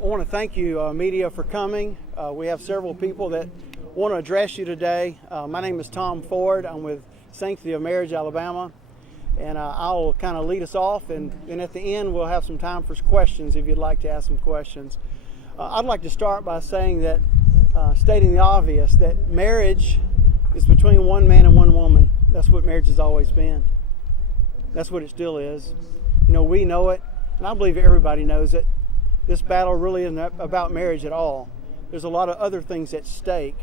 want to thank you, media, for coming. We have several people that want to address you today. My name is Tom Ford. I'm with Sanctity of Marriage, Alabama, and I'll kind of lead us off, and at the end we'll have some time for questions if you'd like to ask some questions. I'd like to start by saying that, stating the obvious, that marriage is between one man and one woman. That's what marriage has always been. That's what it still is. You know, we know it, and I believe everybody knows it. This battle really isn't about marriage at all. There's a lot of other things at stake.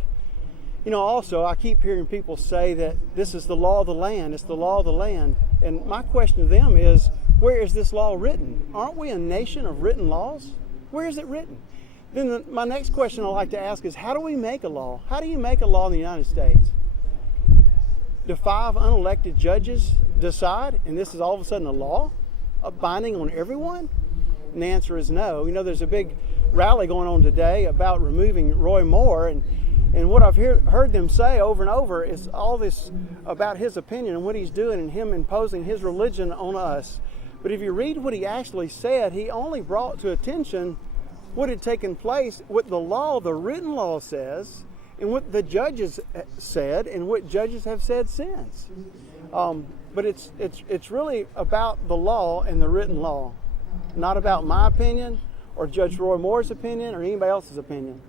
You know, also, I keep hearing people say that this is the law of the land. It's the law of the land. And my question to them is, where is this law written? Aren't we a nation of written laws? Where is it written? Then my next question I'd like to ask is, how do we make a law? How do you make a law in the United States? Do 5 unelected judges decide, and this is all of a sudden a law, binding on everyone? And the answer is no. You know, there's a big rally going on today about removing Roy Moore, and what I've heard them say over and over is all this about his opinion and what he's doing and him imposing his religion on us. But if you read what he actually said, he only brought to attention what had taken place, what the law, the written law says, and what the judges said, and what judges have said since. But it's really about the law and the written law, not about my opinion or Judge Roy Moore's opinion or anybody else's opinion.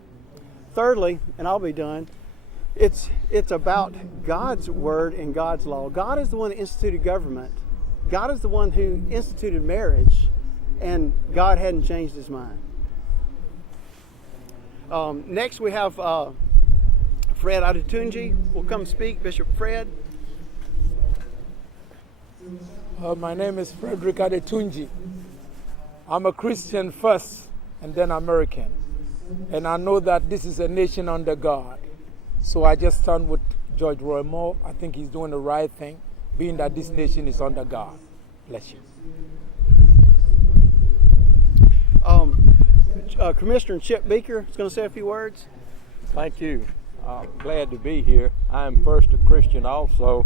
Thirdly, and I'll be done, it's about God's word and God's law. God is the one that instituted government. God is the one who instituted marriage, and God hadn't changed his mind. Next we have Fred Adetunji will come speak. Bishop Fred. My name is Frederick Adetunji. I'm a Christian first and then American. And I know that this is a nation under God. So I just stand with Judge Roy Moore. I think he's doing the right thing, being that this nation is under God. Bless you. Commissioner Chip Beaker is going to say a few words. Thank you. I'm glad to be here. I am first a Christian also,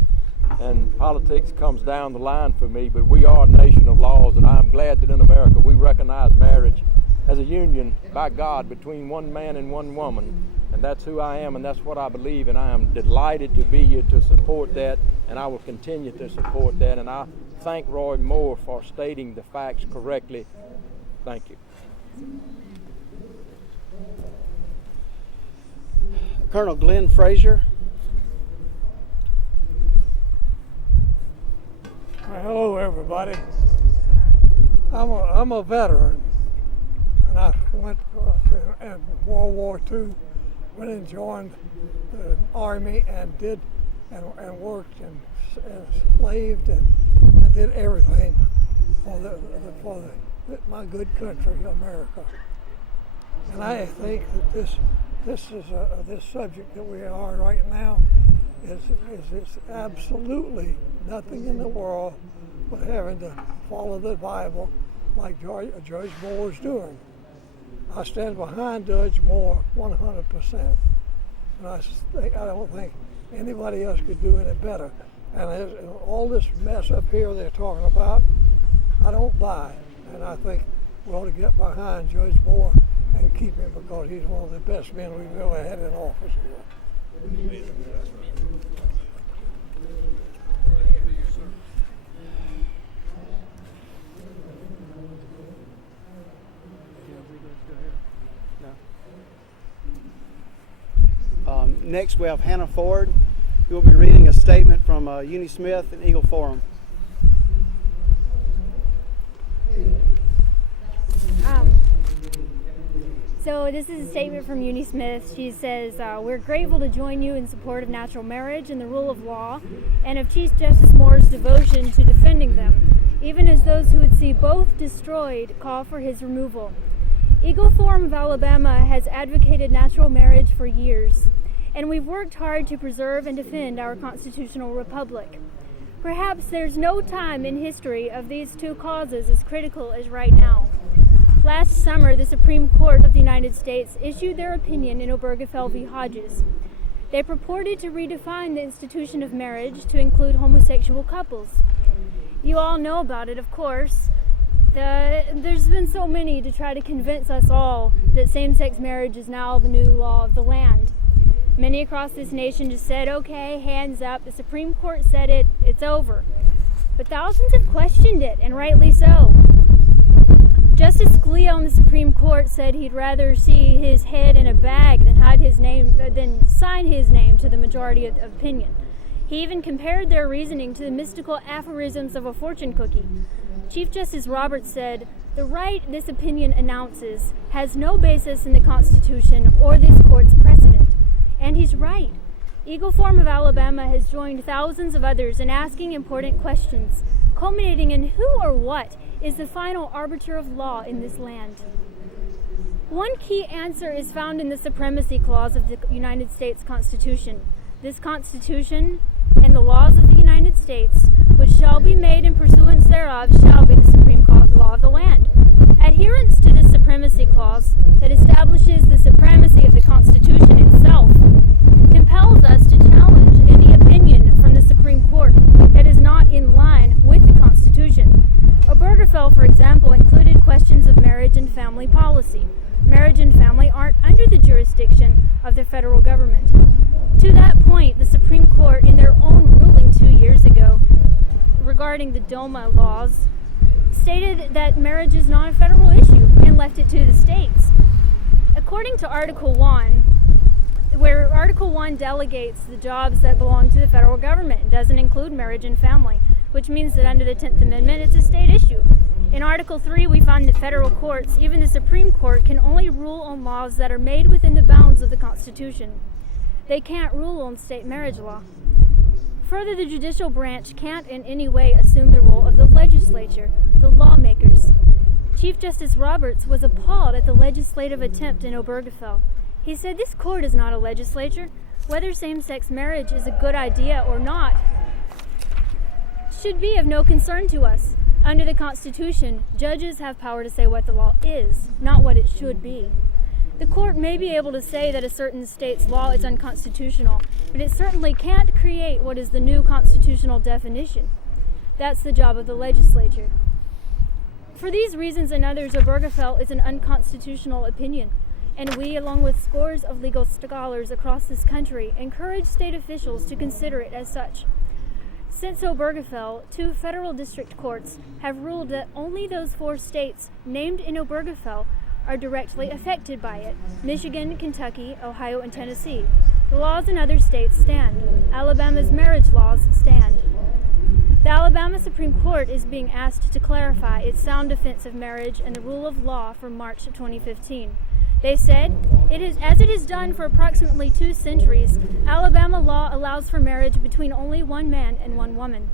and politics comes down the line for me, but we are a nation of laws, and I'm glad that in America we recognize marriage as a union by God between one man and one woman, and that's who I am and that's what I believe, and I am delighted to be here to support that, and I will continue to support that, and I thank Roy Moore for stating the facts correctly. Thank you. Colonel Glenn Frazier. Hello, everybody. I'm a veteran, and I went in World War II, went and joined the Army and did and worked and slaved and did everything for my good country, America. And I think that this subject that we are right now is absolutely nothing in the world but having to follow the Bible like Judge Moore is doing. I stand behind Judge Moore 100%, and I don't think anybody else could do any better. And all this mess up here they're talking about, I don't buy it, and I think we ought to get behind Judge Moore and keep him because he's one of the best men we've ever had in office here. Next we have Hannah Ford, who will be reading a statement from Uni Smith and Eagle Forum. So this is a statement from Uni Smith. She says, we're grateful to join you in support of natural marriage and the rule of law, and of Chief Justice Moore's devotion to defending them, even as those who would see both destroyed call for his removal. Eagle Forum of Alabama has advocated natural marriage for years, and we've worked hard to preserve and defend our constitutional republic. Perhaps there's no time in history of these two causes as critical as right now. Last summer, the Supreme Court of the United States issued their opinion in Obergefell v. Hodges. They purported to redefine the institution of marriage to include homosexual couples. You all know about it, of course. There's been so many to try to convince us all that same-sex marriage is now the new law of the land. Many across this nation just said, okay, hands up, the Supreme Court said it, it's over. But thousands have questioned it, and rightly so. Justice Scalia on the Supreme Court said he'd rather see his head in a bag than sign his name to the majority of opinion. He even compared their reasoning to the mystical aphorisms of a fortune cookie. Chief Justice Roberts said, "The right this opinion announces has no basis in the Constitution or this court's precedent." And he's right. Eagle Forum of Alabama has joined thousands of others in asking important questions, culminating in who or what is the final arbiter of law in this land. One key answer is found in the Supremacy Clause of the United States Constitution. This Constitution and the laws of the United States, which shall be made in pursuance thereof, shall be the supreme law of the land. Adherence to this Supremacy Clause that establishes the supremacy of the Constitution itself compels us to challenge any opinion from the Supreme Court that is not in line with the Constitution. Obergefell, for example, included questions of marriage and family policy. Marriage and family aren't under the jurisdiction of the federal government. To that point, the Supreme Court, in their own ruling 2 years ago regarding the DOMA laws, stated that marriage is not a federal issue and left it to the states. According to Article 1, where Article 1 delegates the jobs that belong to the federal government, it doesn't include marriage and family, which means that under the 10th Amendment, it's a state issue. In Article 3, we find that federal courts, even the Supreme Court, can only rule on laws that are made within the bounds of the Constitution. They can't rule on state marriage law. Further, the judicial branch can't in any way assume the role of the legislature, the lawmakers. Chief Justice Roberts was appalled at the legislative attempt in Obergefell. He said, "This court is not a legislature. Whether same-sex marriage is a good idea or not should be of no concern to us. Under the Constitution, judges have power to say what the law is, not what it should be. The court may be able to say that a certain state's law is unconstitutional, but it certainly can't create what is the new constitutional definition. That's the job of the legislature." For these reasons and others, Obergefell is an unconstitutional opinion, and we, along with scores of legal scholars across this country, encourage state officials to consider it as such. Since Obergefell, 2 federal district courts have ruled that only those 4 states named in Obergefell are directly affected by it: Michigan, Kentucky, Ohio, and Tennessee. The laws in other states stand. Alabama's marriage laws stand. The Alabama Supreme Court is being asked to clarify its sound defense of marriage and the rule of law from March of 2015. They said, as it is done for approximately 2 centuries, Alabama law allows for marriage between only one man and one woman.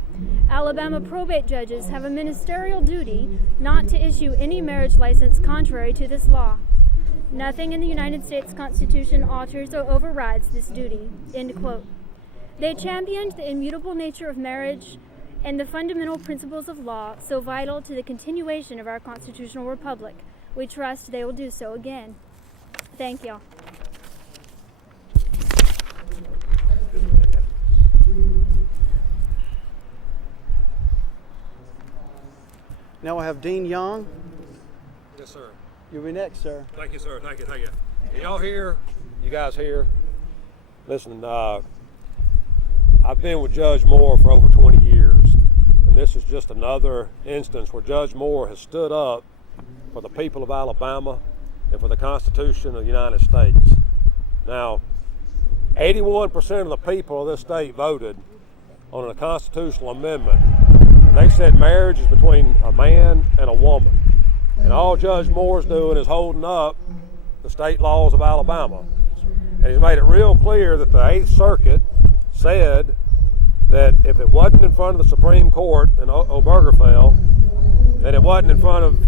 Alabama probate judges have a ministerial duty not to issue any marriage license contrary to this law. Nothing in the United States Constitution alters or overrides this duty. End quote. They championed the immutable nature of marriage and the fundamental principles of law so vital to the continuation of our constitutional republic. We trust they will do so again. Thank you. Now we'll have Dean Young. Yes, sir. You'll be next, sir. Thank you, sir. Thank you. Thank you. Can y'all hear? You guys hear? Listen, I've been with Judge Moore for over 20 years, and this is just another instance where Judge Moore has stood up for the people of Alabama and for the Constitution of the United States. Now, 81% of the people of this state voted on a constitutional amendment. And they said marriage is between a man and a woman. And all Judge Moore's doing is holding up the state laws of Alabama. And he's made it real clear that the 8th Circuit said that if it wasn't in front of the Supreme Court in Obergefell, that it wasn't in front of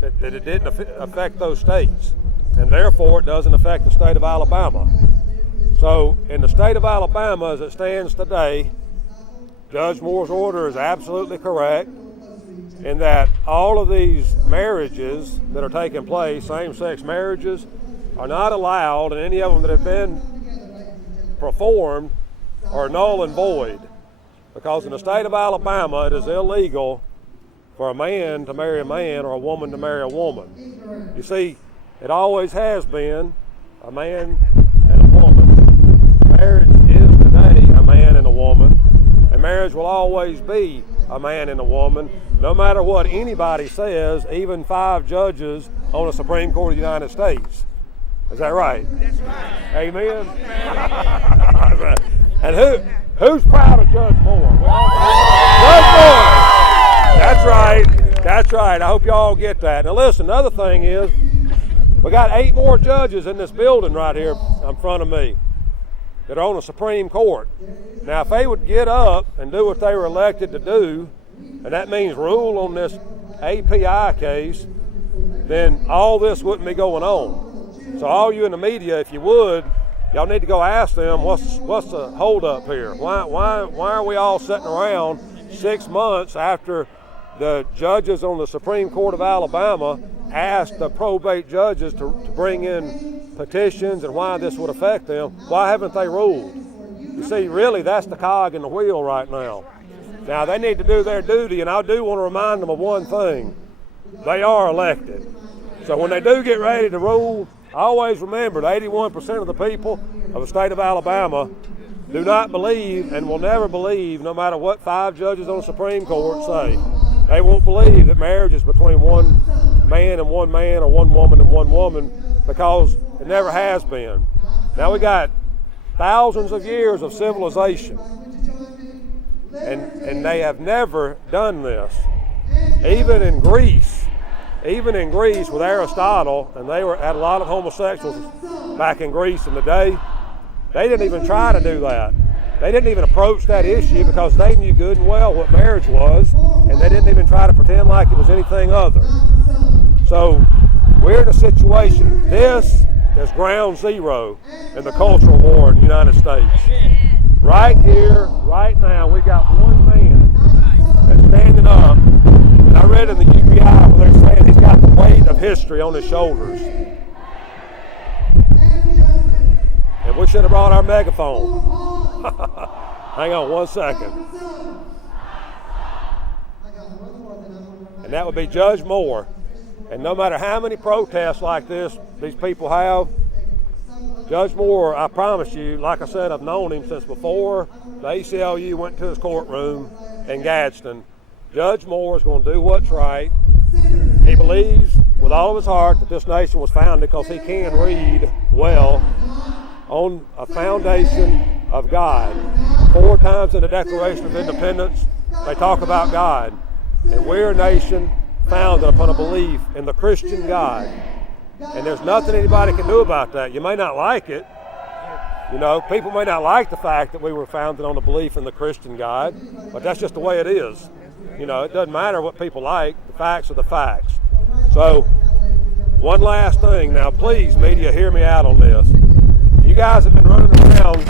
that it didn't affect those states, and therefore it doesn't affect the state of Alabama. So in the state of Alabama as it stands today, Judge Moore's order is absolutely correct in that all of these marriages that are taking place, same-sex marriages, are not allowed, and any of them that have been performed are null and void, because in the state of Alabama it is illegal for a man to marry a man or a woman to marry a woman. You see, it always has been a man and a woman. Marriage is today a man and a woman, and marriage will always be a man and a woman, no matter what anybody says, even 5 judges on the Supreme Court of the United States. Is that right? That's right. Amen. And who's proud of Judge Moore? Judge Moore. That's right. That's right. I hope you all get that. Now listen, another thing is, we got 8 more judges in this building right here in front of me that are on the Supreme Court. Now, if they would get up and do what they were elected to do, and that means rule on this API case, then all this wouldn't be going on. So all you in the media, if you would, y'all need to go ask them what's the hold up here? Why are we all sitting around 6 months after the judges on the Supreme Court of Alabama asked the probate judges to bring in petitions and why this would affect them? Why haven't they ruled? You see, really, that's the cog in the wheel right now. Now, they need to do their duty, and I do want to remind them of one thing. They are elected. So when they do get ready to rule, always remember that 81% of the people of the state of Alabama do not believe and will never believe, no matter what 5 judges on the Supreme Court say. They won't believe that marriage is between one man, or one woman and one woman, because it never has been. Now we got thousands of years of civilization, and they have never done this. Even in Greece with Aristotle, and they had a lot of homosexuals back in Greece in the day, they didn't even try to do that. They didn't even approach that issue because they knew good and well what marriage was, and they didn't even try to pretend like it was anything other. So we're in a situation, this is ground zero in the cultural war in the United States. Right here, right now, we got one man that's standing up, and I read in the UPI where they're saying he's got the weight of history on his shoulders. And we should have brought our megaphone. Hang on 1 second. And that would be Judge Moore. And no matter how many protests like this these people have, Judge Moore, I promise you, like I said, I've known him since before the ACLU went to his courtroom in Gadsden. Judge Moore is going to do what's right. He believes with all of his heart that this nation was founded because he can read well on a foundation of God. 4 times in the Declaration of Independence, they talk about God. And we're a nation founded upon a belief in the Christian God. And there's nothing anybody can do about that. You may not like it. You know, people may not like the fact that we were founded on a belief in the Christian God, but that's just the way it is. You know, it doesn't matter what people like. The facts are the facts. So, one last thing. Now, please, media, hear me out on this. You guys have been running around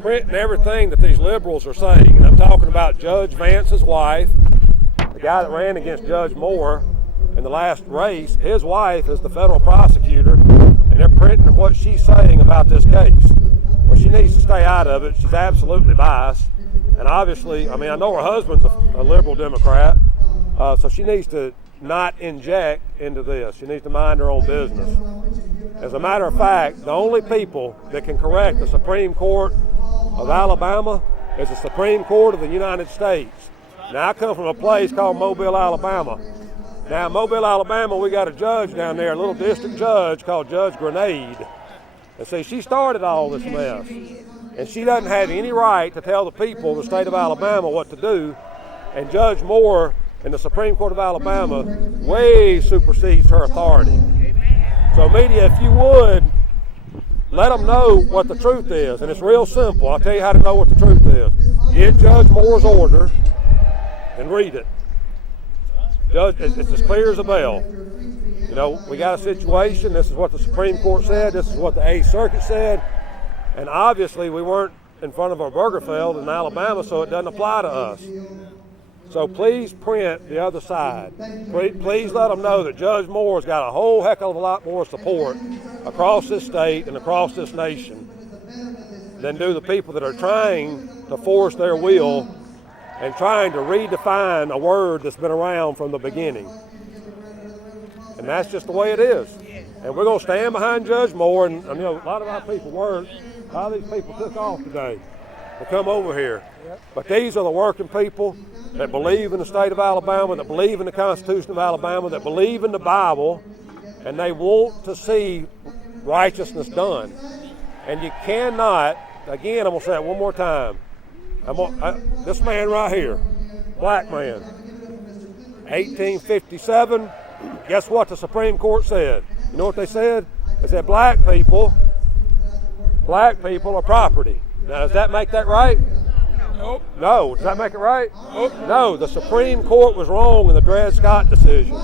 printing everything that these liberals are saying. And I'm talking about Judge Vance's wife, the guy that ran against Judge Moore in the last race. His wife is the federal prosecutor, and they're printing what she's saying about this case. Well, she needs to stay out of it. She's absolutely biased. And obviously, I mean, I know her husband's a liberal Democrat, so she needs to not inject into this. She needs to mind her own business. As a matter of fact, the only people that can correct the Supreme Court of Alabama is the Supreme Court of the United States. Now, I come from a place called Mobile, Alabama. Now, in Mobile, Alabama, we got a judge down there, a little district judge called Judge Grenade. And see, she started all this mess. And she doesn't have any right to tell the people of the state of Alabama what to do. And Judge Moore in the Supreme Court of Alabama way supersedes her authority. So media, if you would, let them know what the truth is. And it's real simple. I'll tell you how to know what the truth is. Get Judge Moore's order and read it. Judge, it's as clear as a bell. You know, we got a situation. This is what the Supreme Court said. This is what the 8th Circuit said. And obviously we weren't in front of Obergefell in Alabama, so it doesn't apply to us. So please print the other side. Please let them know that Judge Moore's got a whole heck of a lot more support across this state and across this nation than do the people that are trying to force their will and trying to redefine a word that's been around from the beginning. And that's just the way it is. And we're going to stand behind Judge Moore. And you know, a lot of our people weren't. A lot of these people took off today to come over here. But these are the working people that believe in the state of Alabama, that believe in the Constitution of Alabama, that believe in the Bible, and they want to see righteousness done. And you cannot, again, I'm going to say it one more time. This man right here, black man, 1857, guess what the Supreme Court said? You know what they said? They said black people are property. Now, does that make that right? Nope. No. Does that make it right? Nope. No. The Supreme Court was wrong in the Dred Scott decision.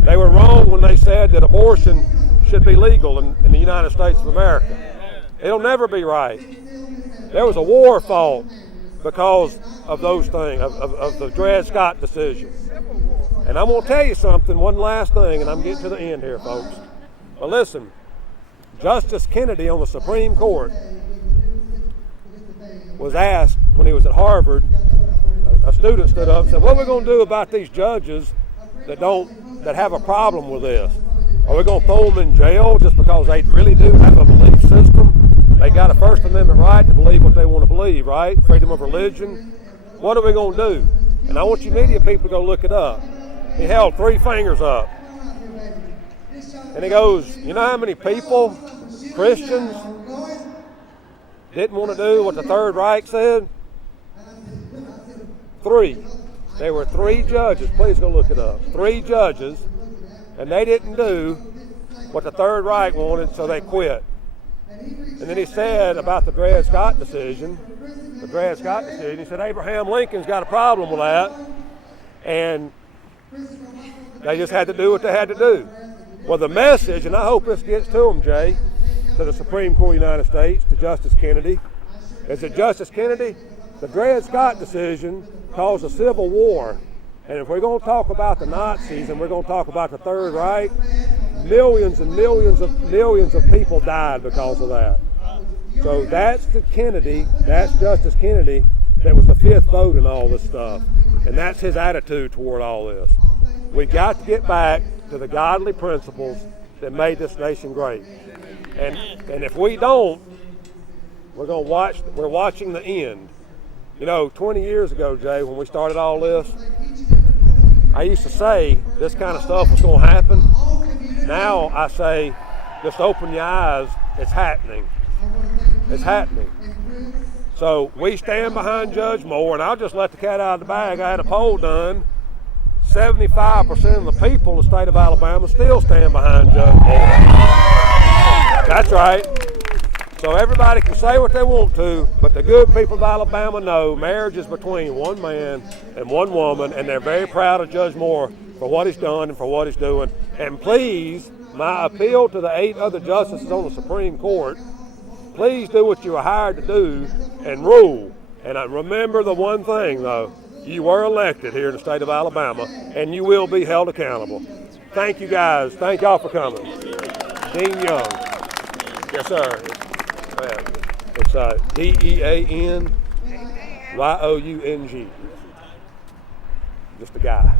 They were wrong when they said that abortion should be legal in the United States of America. It'll never be right. There was a war fought because of those things, of the Dred Scott decision. And I'm going to tell you something, one last thing, and I'm getting to the end here, folks. But listen, Justice Kennedy on the Supreme Court was asked when he was at Harvard, a student stood up and said, what are we going to do about these judges that have a problem with this? Are we going to throw them in jail just because they really do have a belief system? They got a First Amendment right to believe what they want to believe, right? Freedom of religion. What are we going to do? And I want you media people to go look it up. He held 3 fingers up. And he goes, you know how many people, Christians, didn't want to do what the Third Reich said? 3. There were 3 judges, please go look it up. 3 judges, and they didn't do what the Third Reich wanted, so they quit. And then he said about the Dred Scott decision, he said Abraham Lincoln's got a problem with that, and they just had to do what they had to do. Well, the message, and I hope this gets to them, Jay, to the Supreme Court of the United States, to Justice Kennedy, is that Justice Kennedy, the Dred Scott decision caused a civil war. And if we're going to talk about the Nazis and we're going to talk about the Third Reich, millions and millions of people died because of that. So that's Justice Kennedy that was the 5th vote in all this stuff. And that's his attitude toward all this. We've got to get back to the godly principles that made this nation great. And if we don't, we're watching the end. You know, 20 years ago, Jay, when we started all this, I used to say this kind of stuff was going to happen. Now I say, just open your eyes, it's happening. It's happening. So we stand behind Judge Moore, and I'll just let the cat out of the bag. I had a poll done. 75% of the people in the state of Alabama still stand behind Judge Moore. That's right. So everybody can say what they want to, but the good people of Alabama know marriage is between one man and one woman, and they're very proud of Judge Moore for what he's done and for what he's doing. And please, my appeal to the 8 other justices on the Supreme Court, please do what you were hired to do and rule. And remember the one thing, though, you were elected here in the state of Alabama, and you will be held accountable. Thank you, guys. Thank y'all for coming. Dean Young. Yes, sir. It's Deanyoung. Just a guy.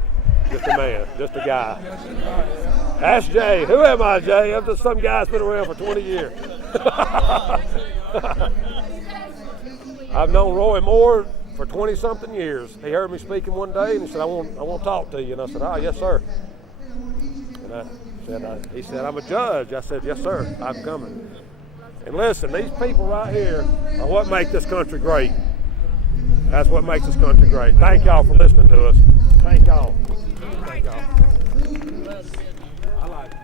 Just a man. Just a guy. Ask Jay. Who am I, Jay? I'm just some guy that's been around for 20 years. I've known Roy Moore for 20-something years. He heard me speaking one day, and he said, I want to talk to you. And I said, yes, sir. And he said, I'm a judge. I said, yes, sir, I'm coming. And listen, these people right here are what make this country great. That's what makes this country great. Thank y'all for listening to us. Thank y'all. Thank y'all. I like it.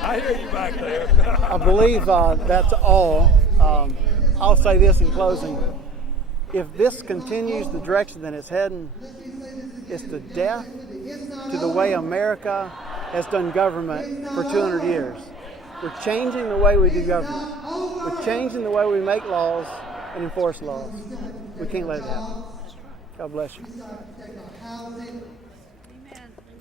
I hear you back there. I believe that's all. I'll say this in closing. If this continues the direction that it's heading, it's the death to the way America has done government for 200 years. We're changing the way we do government. We're changing the way we make laws and enforce laws. We can't let it happen. God bless you.